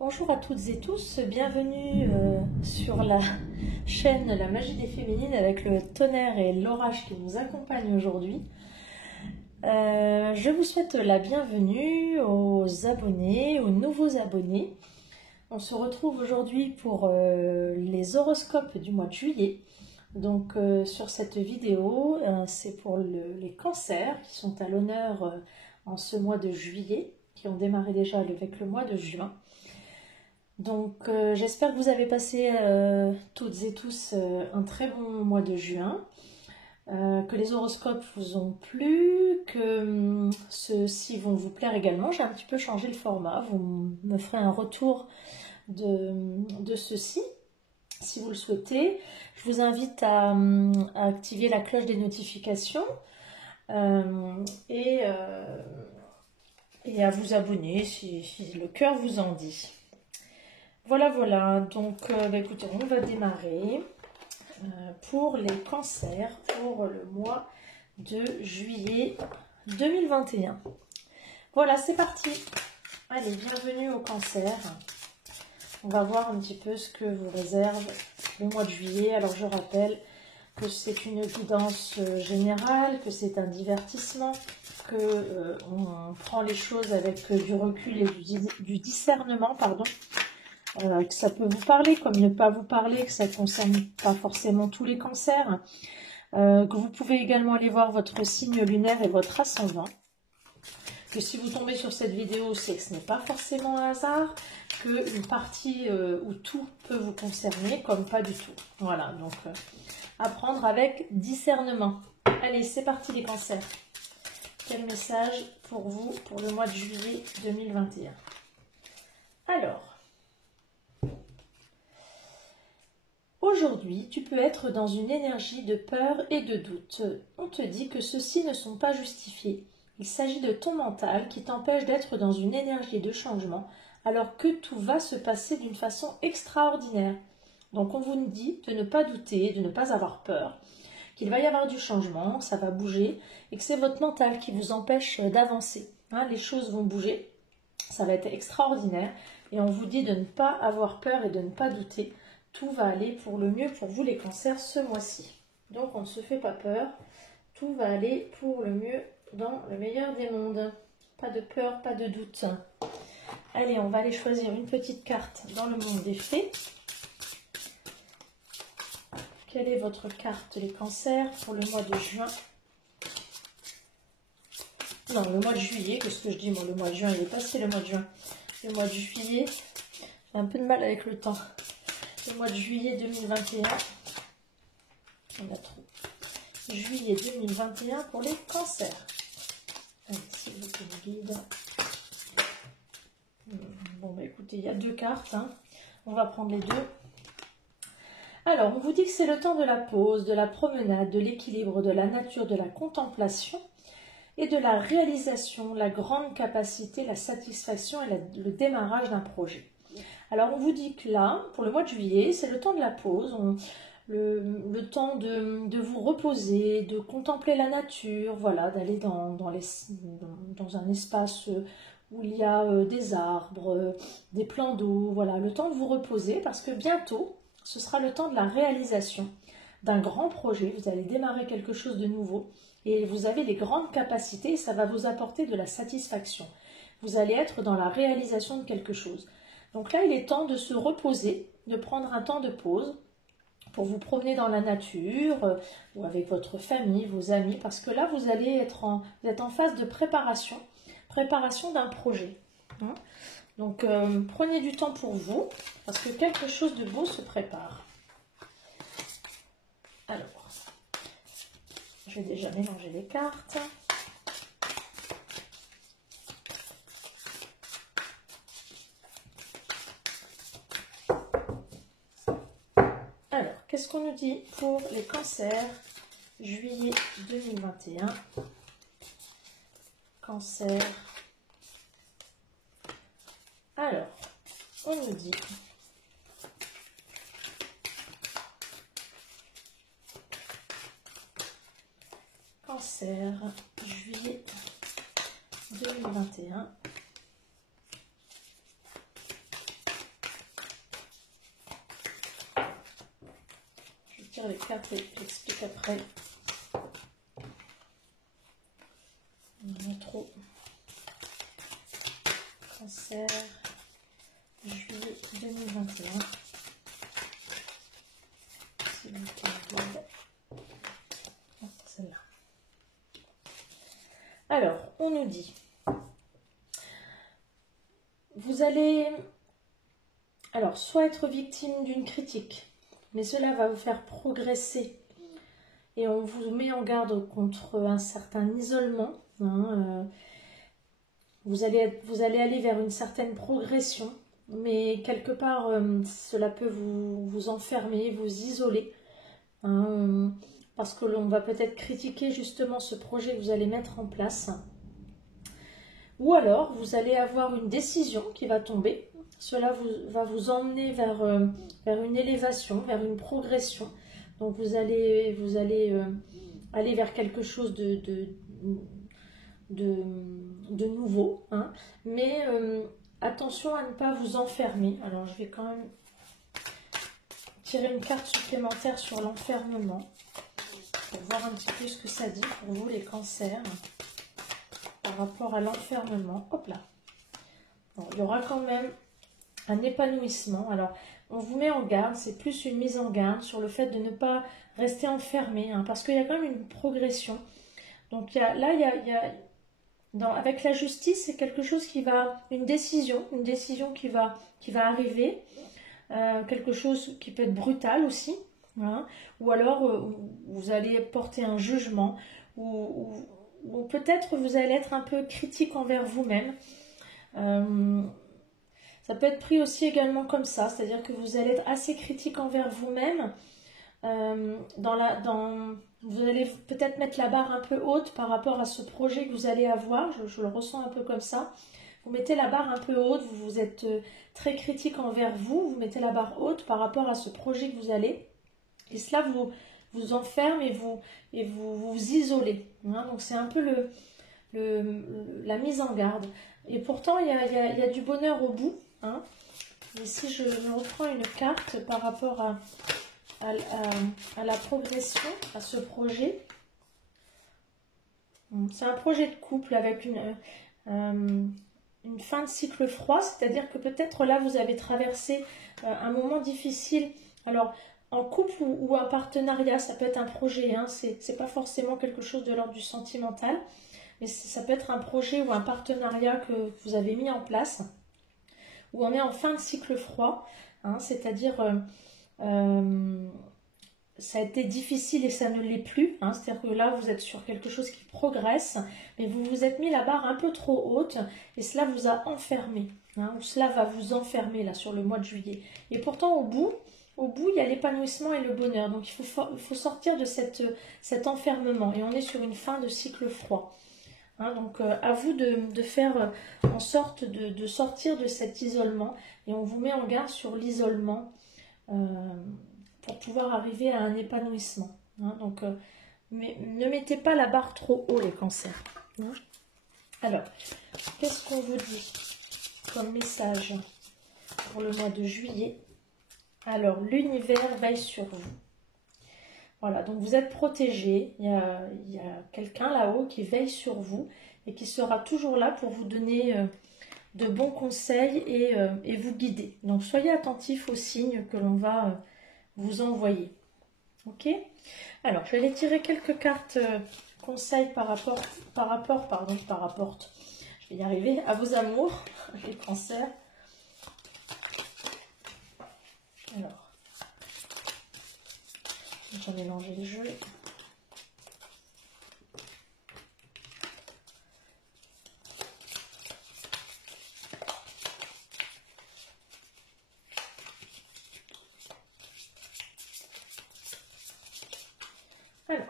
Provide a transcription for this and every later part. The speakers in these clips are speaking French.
Bonjour à toutes et tous, bienvenue sur la chaîne La Magie des Féminines avec le tonnerre et l'orage qui nous accompagnent aujourd'hui. Je vous souhaite la bienvenue aux abonnés, aux nouveaux abonnés. On se retrouve aujourd'hui pour les horoscopes du mois de juillet. Donc sur cette vidéo, c'est pour les cancers qui sont à l'honneur en ce mois de juillet, qui ont démarré déjà avec le mois de juin. Donc j'espère que vous avez passé toutes et tous un très bon mois de juin, que les horoscopes vous ont plu, que ceux-ci vont vous plaire également. J'ai un petit peu changé le format, vous me ferez un retour de ceci si vous le souhaitez. Je vous invite à activer la cloche des notifications et à vous abonner si le cœur vous en dit. Voilà, donc écoutez, on va démarrer pour les cancers pour le mois de juillet 2021. Voilà, c'est parti. Allez, bienvenue au cancer. On va voir un petit peu ce que vous réserve le mois de juillet. Alors je rappelle que c'est une guidance générale, que c'est un divertissement, que on prend les choses avec du recul et du discernement, pardon. Que ça peut vous parler comme ne pas vous parler, que ça ne concerne pas forcément tous les cancers, que vous pouvez également aller voir votre signe lunaire et votre ascendant, que si vous tombez sur cette vidéo, c'est que ce n'est pas forcément un hasard, qu'une partie où tout peut vous concerner, comme pas du tout. Voilà, donc apprendre avec discernement. Allez, c'est parti les cancers. Quel message pour vous pour le mois de juillet 2021? Alors, aujourd'hui, tu peux être dans une énergie de peur et de doute. On te dit que ceux-ci ne sont pas justifiés. Il s'agit de ton mental qui t'empêche d'être dans une énergie de changement alors que tout va se passer d'une façon extraordinaire. Donc on vous dit de ne pas douter, de ne pas avoir peur, qu'il va y avoir du changement, ça va bouger et que c'est votre mental qui vous empêche d'avancer. Les choses vont bouger, ça va être extraordinaire et on vous dit de ne pas avoir peur et de ne pas douter. Tout va aller pour le mieux pour vous les cancers ce mois-ci. Donc on ne se fait pas peur, tout va aller pour le mieux dans le meilleur des mondes. Pas de peur, pas de doute. Allez, on va aller choisir une petite carte dans le monde des fées. Quelle est votre carte les cancers pour le mois de juin? Non, le mois de juillet, qu'est-ce que je dis moi? Le mois de juin, il est passé le mois de juin. Le mois de juillet, j'ai un peu de mal avec le temps. Le mois de juillet 2021, on a trop. Juillet 2021 pour les cancers. Allez, s'il vous plaît, guide. Bon, bah écoutez, il y a deux cartes. On va prendre les deux. Alors, on vous dit que c'est le temps de la pause, de la promenade, de l'équilibre, de la nature, de la contemplation et de la réalisation, la grande capacité, la satisfaction et le démarrage d'un projet. Alors, on vous dit que là, pour le mois de juillet, c'est le temps de la pause, le temps de vous reposer, de contempler la nature, voilà, d'aller dans un espace où il y a des arbres, des plans d'eau, voilà, le temps de vous reposer parce que bientôt, ce sera le temps de la réalisation d'un grand projet. Vous allez démarrer quelque chose de nouveau et vous avez les grandes capacités et ça va vous apporter de la satisfaction. Vous allez être dans la réalisation de quelque chose. Donc là, il est temps de se reposer, de prendre un temps de pause pour vous promener dans la nature ou avec votre famille, vos amis, parce que là, vous allez être en phase de préparation d'un projet. Donc, prenez du temps pour vous, parce que quelque chose de beau se prépare. Alors, je vais déjà mélanger les cartes. Alors, qu'est-ce qu'on nous dit pour les cancers juillet 2021? Cancer. Alors, on nous dit cancer, juillet 2021. tire les cartes et j'explique après. Trop. Cancer, juillet 2021. S'il vous plaît, celle-là. Alors, on nous dit, vous allez, alors, soit être victime d'une critique, mais cela va vous faire progresser. Et on vous met en garde contre un certain isolement. Vous allez aller vers une certaine progression, mais quelque part, cela peut vous enfermer, vous isoler. Parce que l'on va peut-être critiquer justement ce projet que vous allez mettre en place. Ou alors, vous allez avoir une décision qui va tomber. Cela va vous emmener vers une élévation, vers une progression. Donc, vous allez aller vers quelque chose de nouveau. Mais attention à ne pas vous enfermer. Alors, je vais quand même tirer une carte supplémentaire sur l'enfermement pour voir un petit peu ce que ça dit pour vous, les cancers, par rapport à l'enfermement. Hop là. Bon, il y aura quand même un épanouissement. Alors, on vous met en garde, c'est plus une mise en garde sur le fait de ne pas rester enfermé, parce qu'il y a quand même une progression. Donc, avec la justice, c'est quelque chose qui va, une décision qui va arriver, quelque chose qui peut être brutal aussi, ou alors vous allez porter un jugement, ou peut-être vous allez être un peu critique envers vous-même. Ça peut être pris aussi également comme ça, c'est-à-dire que vous allez être assez critique envers vous-même. Vous allez peut-être mettre la barre un peu haute par rapport à ce projet que vous allez avoir, je le ressens un peu comme ça. Vous mettez la barre un peu haute, vous êtes très critique envers vous mettez la barre haute par rapport à ce projet que vous allez, et cela vous enferme et vous isolez. Donc c'est un peu la mise en garde. Et pourtant, il y a du bonheur au bout. Ici, je reprends une carte par rapport à la progression, à ce projet. C'est un projet de couple avec une fin de cycle froid, c'est-à-dire que peut-être là, vous avez traversé un moment difficile. Alors, en couple ou en partenariat, ça peut être un projet, c'est pas forcément quelque chose de l'ordre du sentimental, mais ça peut être un projet ou un partenariat que vous avez mis en place, où on est en fin de cycle froid, c'est-à-dire ça a été difficile et ça ne l'est plus, c'est-à-dire que là vous êtes sur quelque chose qui progresse, mais vous vous êtes mis la barre un peu trop haute et cela vous a enfermé, ou cela va vous enfermer là sur le mois de juillet. Et pourtant au bout il y a l'épanouissement et le bonheur, donc il faut sortir de cet enfermement et on est sur une fin de cycle froid. Donc à vous de faire en sorte de sortir de cet isolement, et on vous met en garde sur l'isolement pour pouvoir arriver à un épanouissement. Donc mais ne mettez pas la barre trop haut, les cancers. Alors, qu'est-ce qu'on vous dit comme message pour le mois de juillet? Alors, l'univers veille sur vous. Voilà, donc vous êtes protégé, il y a quelqu'un là-haut qui veille sur vous et qui sera toujours là pour vous donner de bons conseils et vous guider. Donc soyez attentifs aux signes que l'on va vous envoyer. Ok? Alors, je vais aller tirer quelques cartes conseils par rapport, je vais y arriver, à vos amours, les cancers. Alors, j'ai mélangé le jeu. Alors,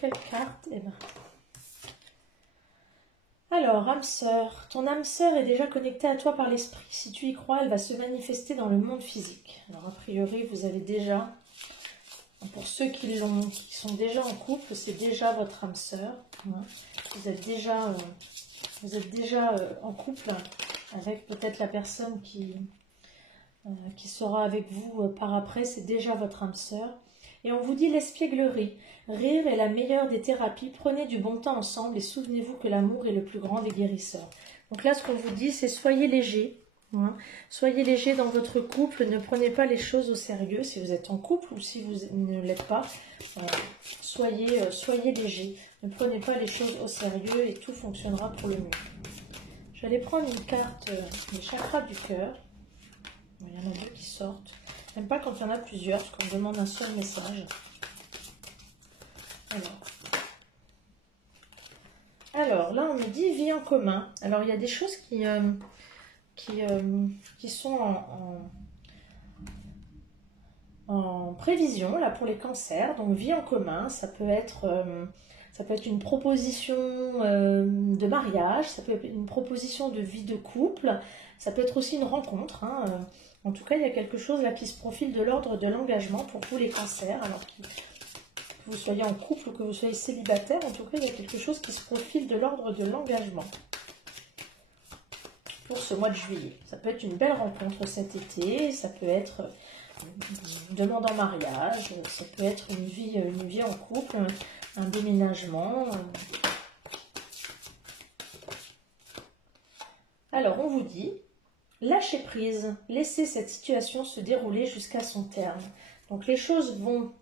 quelle carte? Alors, âme sœur, ton âme sœur est déjà connectée à toi par l'esprit. Si tu y crois, elle va se manifester dans le monde physique. Alors, a priori, vous avez déjà, pour ceux qui sont déjà en couple, c'est déjà votre âme sœur. Vous êtes déjà en couple avec peut-être la personne qui sera avec vous par après, c'est déjà votre âme sœur. Et on vous dit l'espièglerie. Rire est la meilleure des thérapies. Prenez du bon temps ensemble et souvenez-vous que l'amour est le plus grand des guérisseurs. Donc là, ce qu'on vous dit, c'est soyez léger. Hein. Soyez léger dans votre couple. Ne prenez pas les choses au sérieux si vous êtes en couple ou si vous ne l'êtes pas. Soyez léger. Ne prenez pas les choses au sérieux et tout fonctionnera pour le mieux. J'allais prendre une carte des chakras du cœur. Il y en a deux qui sortent. J'aime pas quand il y en a plusieurs, parce qu'on demande un seul message. Alors, là, on me dit vie en commun. Alors, il y a des choses qui sont en prévision, là, pour les cancers. Donc, vie en commun, ça peut être une proposition de mariage, ça peut être une proposition de vie de couple, ça peut être aussi une rencontre. Hein. En tout cas, il y a quelque chose là qui se profile de l'ordre de l'engagement pour tous les cancers. Alors que vous soyez en couple ou que vous soyez célibataire, en tout cas, il y a quelque chose qui se profile de l'ordre de l'engagement pour ce mois de juillet. Ça peut être une belle rencontre cet été, ça peut être une demande en mariage, ça peut être une vie en couple, un déménagement. Alors, on vous dit, lâchez prise, laissez cette situation se dérouler jusqu'à son terme. Donc, les choses vont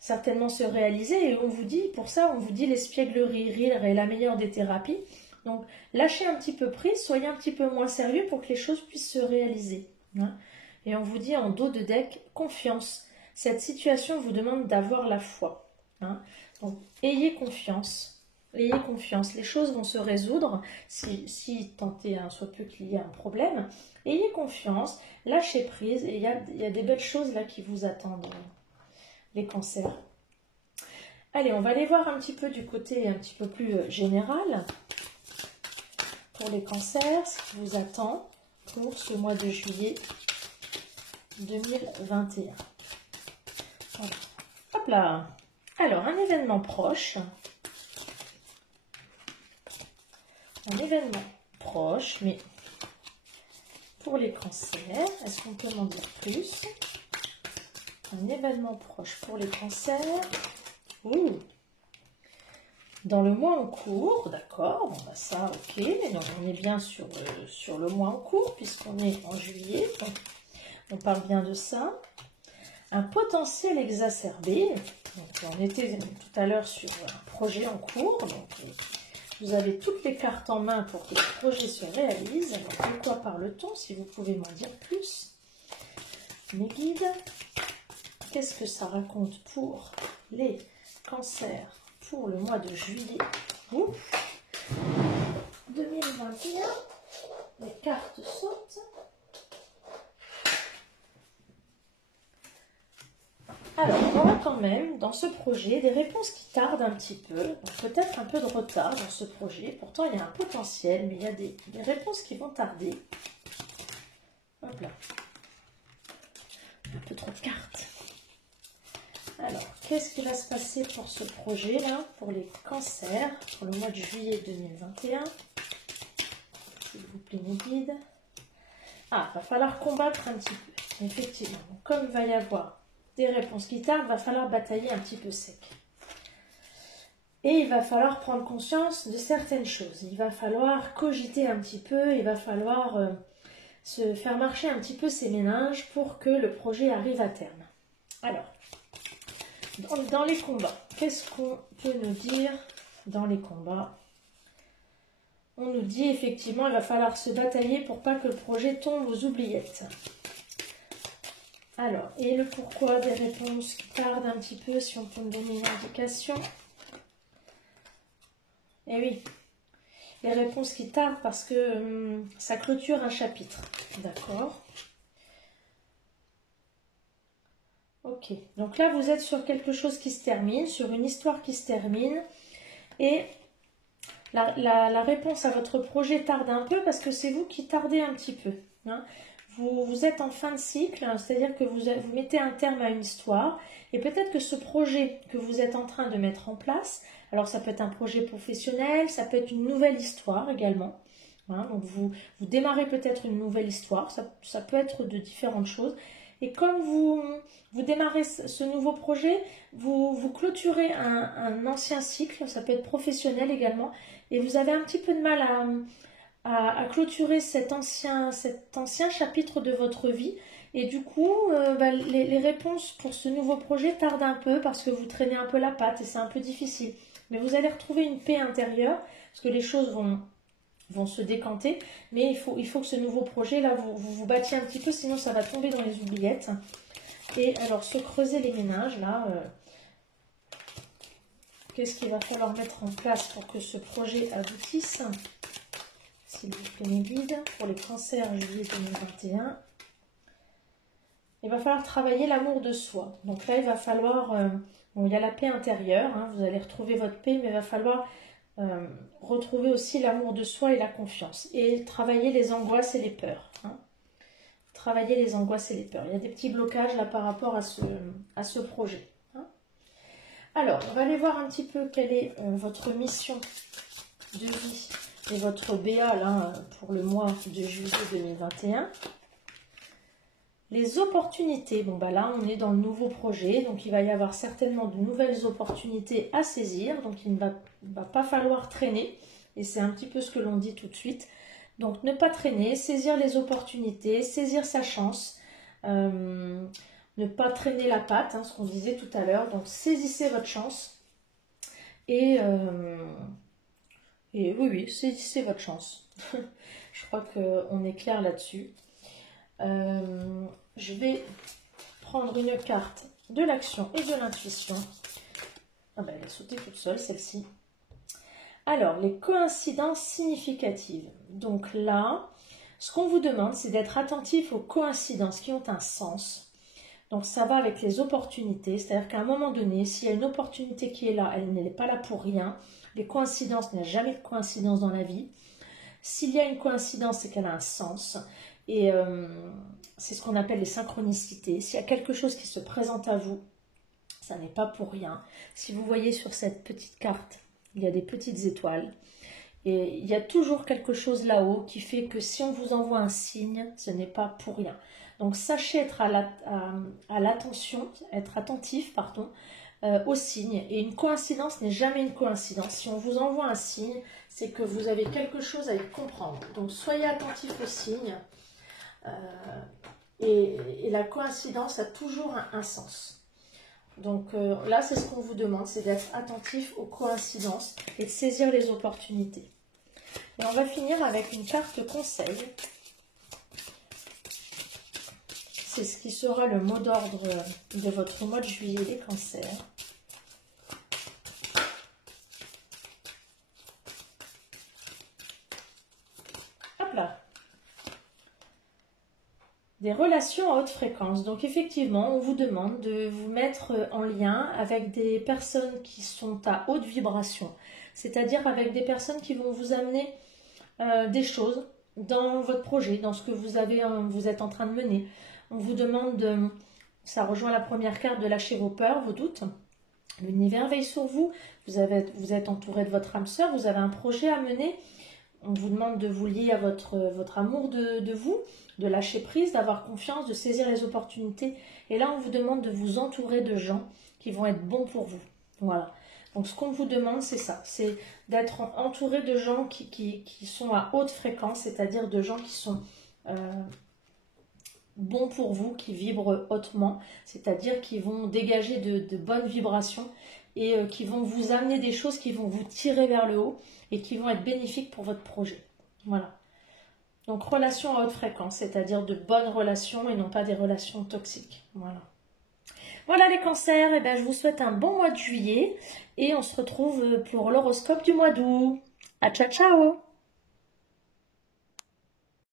certainement se réaliser et on vous dit, pour ça, on vous dit l'espièglerie, rire est la meilleure des thérapies. Donc, lâchez un petit peu prise, soyez un petit peu moins sérieux pour que les choses puissent se réaliser. Hein. Et on vous dit en dos de deck, confiance. Cette situation vous demande d'avoir la foi. Hein. Donc, ayez confiance. Ayez confiance. Les choses vont se résoudre si tant est un soit peu qu'il y ait un problème. Ayez confiance, lâchez prise et il y a des belles choses là qui vous attendent, les cancers. Allez, on va aller voir un petit peu du côté un petit peu plus général pour les cancers, ce qui vous attend pour ce mois de juillet 2021. Voilà. Hop là. Alors, un événement proche. Un événement proche, mais pour les cancers, est-ce qu'on peut m'en dire plus? Un événement proche pour les cancers. Ouh. Dans le mois en cours, d'accord, bon bah ça, ok, donc on est bien sur le mois en cours, puisqu'on est en juillet, donc on parle bien de ça. Un potentiel exacerbé, donc on était tout à l'heure sur un projet en cours, donc vous avez toutes les cartes en main pour que le projet se réalise. Alors de quoi parle-t-on, si vous pouvez m'en dire plus? Mes guides, qu'est-ce que ça raconte pour les cancers pour le mois de juillet 2021? Les cartes sautent. Alors, on aura quand même dans ce projet des réponses qui tardent un petit peu, peut-être un peu de retard dans ce projet. Pourtant, il y a un potentiel, mais il y a des réponses qui vont tarder. Hop là. Un peu trop de cartes. Alors, qu'est-ce qui va se passer pour ce projet-là, pour les cancers, pour le mois de juillet 2021? S'il vous plaît, mes guides. Ah, il va falloir combattre un petit peu, effectivement. Donc, comme il va y avoir des réponses qui tardent, il va falloir batailler un petit peu sec. Et il va falloir prendre conscience de certaines choses. Il va falloir cogiter un petit peu, il va falloir se faire marcher un petit peu ses méninges pour que le projet arrive à terme. Alors, dans les combats, qu'est-ce qu'on peut nous dire dans les combats? On nous dit effectivement, il va falloir se batailler pour pas que le projet tombe aux oubliettes. Alors, et le pourquoi des réponses qui tardent un petit peu, si on peut me donner une indication? Eh oui, les réponses qui tardent parce que ça clôture un chapitre. D'accord. Ok, donc là vous êtes sur quelque chose qui se termine, sur une histoire qui se termine. Et la réponse à votre projet tarde un peu parce que c'est vous qui tardez un petit peu. Hein. Vous êtes en fin de cycle, hein, c'est-à-dire que vous mettez un terme à une histoire et peut-être que ce projet que vous êtes en train de mettre en place, alors ça peut être un projet professionnel, ça peut être une nouvelle histoire également. Hein, donc vous démarrez peut-être une nouvelle histoire, ça peut être de différentes choses Et comme vous démarrez ce nouveau projet, vous clôturez un ancien cycle, ça peut être professionnel également, et vous avez un petit peu de mal à clôturer cet ancien chapitre de votre vie. Et du coup, les réponses pour ce nouveau projet tardent un peu parce que vous traînez un peu la patte et c'est un peu difficile. Mais vous allez retrouver une paix intérieure parce que les choses vont se décanter. Mais il faut que ce nouveau projet, là, vous battiez un petit peu, sinon ça va tomber dans les oubliettes. Et alors, se creuser les méninges, là, qu'est-ce qu'il va falloir mettre en place pour que ce projet aboutisse? S'il vous plaît, mes guides, pour les cancers juillet 2021. Il va falloir travailler l'amour de soi. Donc là, il va falloir... bon, il y a la paix intérieure, hein, vous allez retrouver votre paix, mais il va falloir retrouver aussi l'amour de soi et la confiance. Et travailler les angoisses et les peurs. Hein. Travailler les angoisses et les peurs. Il y a des petits blocages là par rapport à ce projet. Hein. Alors, on va aller voir un petit peu quelle est votre mission de vie et votre BA là, pour le mois de juillet 2021. Les opportunités, bon bah là on est dans le nouveau projet, donc il va y avoir certainement de nouvelles opportunités à saisir, donc il ne va pas falloir traîner, et c'est un petit peu ce que l'on dit tout de suite. Donc ne pas traîner, saisir les opportunités, saisir sa chance, ne pas traîner la patte, hein, ce qu'on disait tout à l'heure, donc saisissez votre chance, et oui, saisissez votre chance. Je crois qu'on est clair là-dessus. Je vais prendre une carte de l'action et de l'intuition. Ah ben, elle a sauté toute seule, celle-ci. Alors, les coïncidences significatives. Donc là, ce qu'on vous demande, c'est d'être attentif aux coïncidences qui ont un sens. Donc ça va avec les opportunités, c'est-à-dire qu'à un moment donné, s'il y a une opportunité qui est là, elle n'est pas là pour rien. Les coïncidences, il n'y a jamais de coïncidence dans la vie. S'il y a une coïncidence, c'est qu'elle a un sens. Et c'est ce qu'on appelle les synchronicités. S'il y a quelque chose qui se présente à vous, ça n'est pas pour rien. Si vous voyez sur cette petite carte, il y a des petites étoiles. Et il y a toujours quelque chose là-haut qui fait que si on vous envoie un signe, ce n'est pas pour rien. Donc sachez être à l'attention, être attentif, pardon, aux signes. Et une coïncidence n'est jamais une coïncidence. Si on vous envoie un signe, c'est que vous avez quelque chose à y comprendre. Donc soyez attentif aux signes. Et la coïncidence a toujours un sens. Donc là, c'est ce qu'on vous demande, c'est d'être attentif aux coïncidences et de saisir les opportunités. Et on va finir avec une carte conseil. C'est ce qui sera le mot d'ordre de votre mois de juillet, les cancers. Hop là. Des relations à haute fréquence. Donc effectivement, on vous demande de vous mettre en lien avec des personnes qui sont à haute vibration. C'est-à-dire avec des personnes qui vont vous amener des choses dans votre projet, dans ce que vous êtes en train de mener. On vous demande, ça rejoint la première carte, de lâcher vos peurs, vos doutes. L'univers veille sur vous, vous êtes entouré de votre âme sœur, vous avez un projet à mener. On vous demande de vous lier à votre amour de vous, de lâcher prise, d'avoir confiance, de saisir les opportunités. Et là, on vous demande de vous entourer de gens qui vont être bons pour vous. Voilà. Donc, ce qu'on vous demande, c'est ça. C'est d'être entouré de gens qui sont à haute fréquence, c'est-à-dire de gens qui sont bons pour vous, qui vibrent hautement, c'est-à-dire qui vont dégager de bonnes vibrations et qui vont vous amener des choses qui vont vous tirer vers le haut et qui vont être bénéfiques pour votre projet. Voilà. Donc, relations à haute fréquence, c'est-à-dire de bonnes relations et non pas des relations toxiques. Voilà. Voilà les cancers, et bien, je vous souhaite un bon mois de juillet et on se retrouve pour l'horoscope du mois d'août. À ciao ciao!